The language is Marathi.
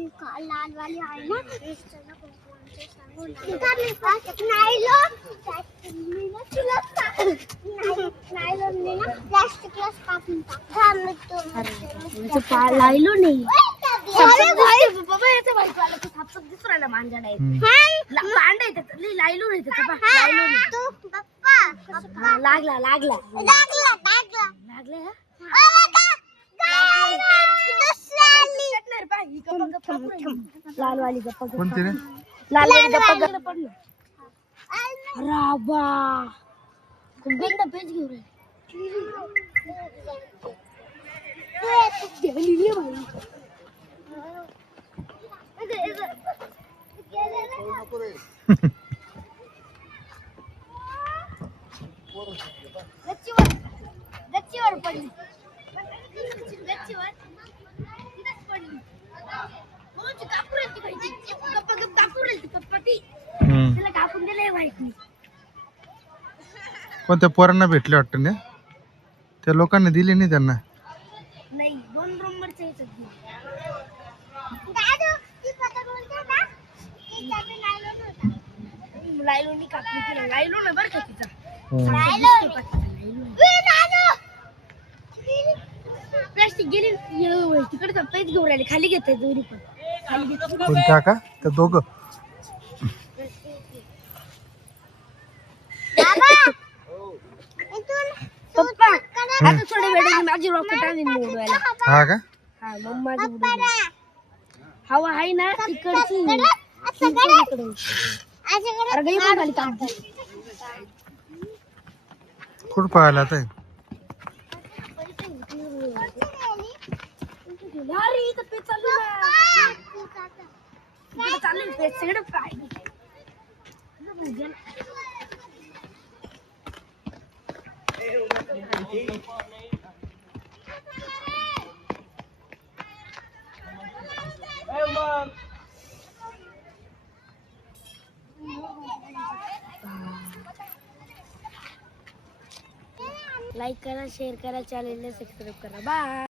लाल वाली आहे ना लायलो नाही लागला लागला लाल वाली गप्पा कोणती रे? लाल वाली गप्पा पडलं राबा कुंभेंदा पेज घेऊ रे गच्चीवर पडली गच्चीवर पडली कोणत्या पोरांना भेटले वाटतं ना त्या लोकांना दिली नाही त्यांना नाही 2 नंबरचे लायलोनी कापली तिला लायलो ना बरं का तिचा प्लास्टिक गेली तिकडे पेज घेऊन राहिले खाली घेते दोरी पण खाली घेते कोण काका त्या दोघं पप्पा आता थोडे वेळ माझी रॉकेट आली उडवायला हा का हा मम्मा हवा आहे ना इकडची कुठं पाहायला आता लाईक करा शेअर करा चॅनलला सबस्क्राईब करा बाय.